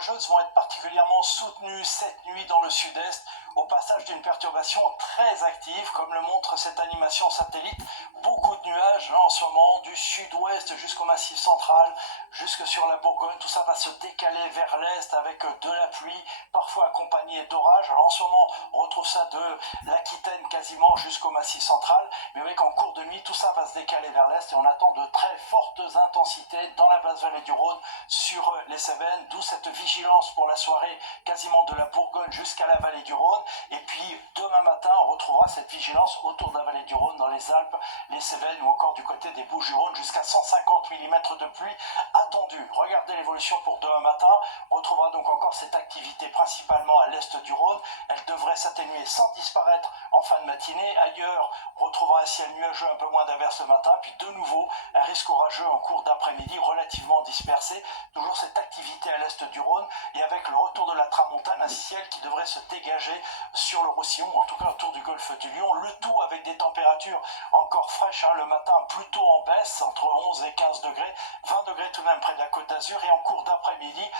orageuses vont être particulièrement soutenues cette nuit dans le sud-est, au passage d'une perturbation très active, comme le montre cette animation satellite. Beaucoup de nuages en ce moment, du sud-ouest jusqu'au massif central, jusque sur la Bourgogne. Tout ça va se décaler vers l'est avec de la pluie, parfois accompagnée d'orages. Alors en ce moment, on retrouve ça de l'Aquitaine quasiment jusqu'au massif central. Mais vous voyez qu'en cours de nuit, tout ça va se décaler vers l'est et on attend de très fortes intensités dans la basse vallée du Rhône sur les Cévennes, d'où cette vigilance pour la soirée quasiment de la Bourgogne jusqu'à la vallée du Rhône. Et puis demain matin, on retrouvera cette vigilance autour de la vallée du Rhône, dans les Alpes, les Cévennes ou encore du côté des Bouches-du-Rhône, jusqu'à 150 mm de pluie attendue. Regardez l'évolution pour demain matin. On retrouvera donc encore cette activité principalement à l'est du Rhône. Elle devrait s'atténuer sans disparaître en fin de matinée. Ailleurs, on retrouvera un ciel nuageux, un peu moins d'averses le matin, puis de nouveau un risque orageux en cours d'après-midi relativement dispersé. Toujours cette activité à l'est du Rhône et avec le retour de la tramontane, un ciel qui devrait se dégager sur le Roussillon, en tout cas autour du golfe du Lion, le tout avec des températures encore fraîches, le matin plutôt en baisse, entre 11 et 15 degrés, 20 degrés tout de même près de la Côte d'Azur, et en cours d'après-midi,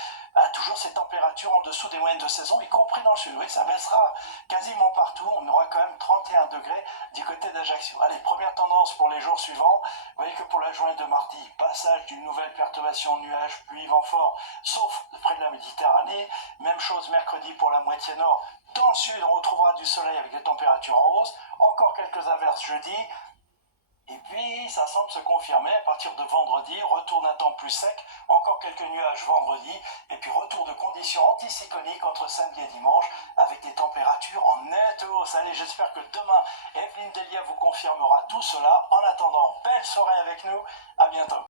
toujours ces températures en dessous des moyennes de saison, y compris dans le sud. Oui, ça baissera quasiment partout, on aura quand même 31 degrés du côté d'Ajaccio. Allez, première tendance pour les jours suivants. Vous voyez que pour la journée de mardi, passage d'une nouvelle perturbation de nuages, pluie, vent fort, sauf près de la Méditerranée. Même chose mercredi pour la moitié nord. Dans le sud, on retrouvera du soleil avec des températures en hausse. Encore quelques averses jeudi. Et puis, ça semble se confirmer à partir de vendredi, retour d'un temps plus sec, encore quelques nuages vendredi, et puis retour de conditions anticycloniques entre samedi et dimanche, avec des températures en nette hausse. Allez, j'espère que demain, Evelyne Delia vous confirmera tout cela. En attendant, belle soirée avec nous, à bientôt.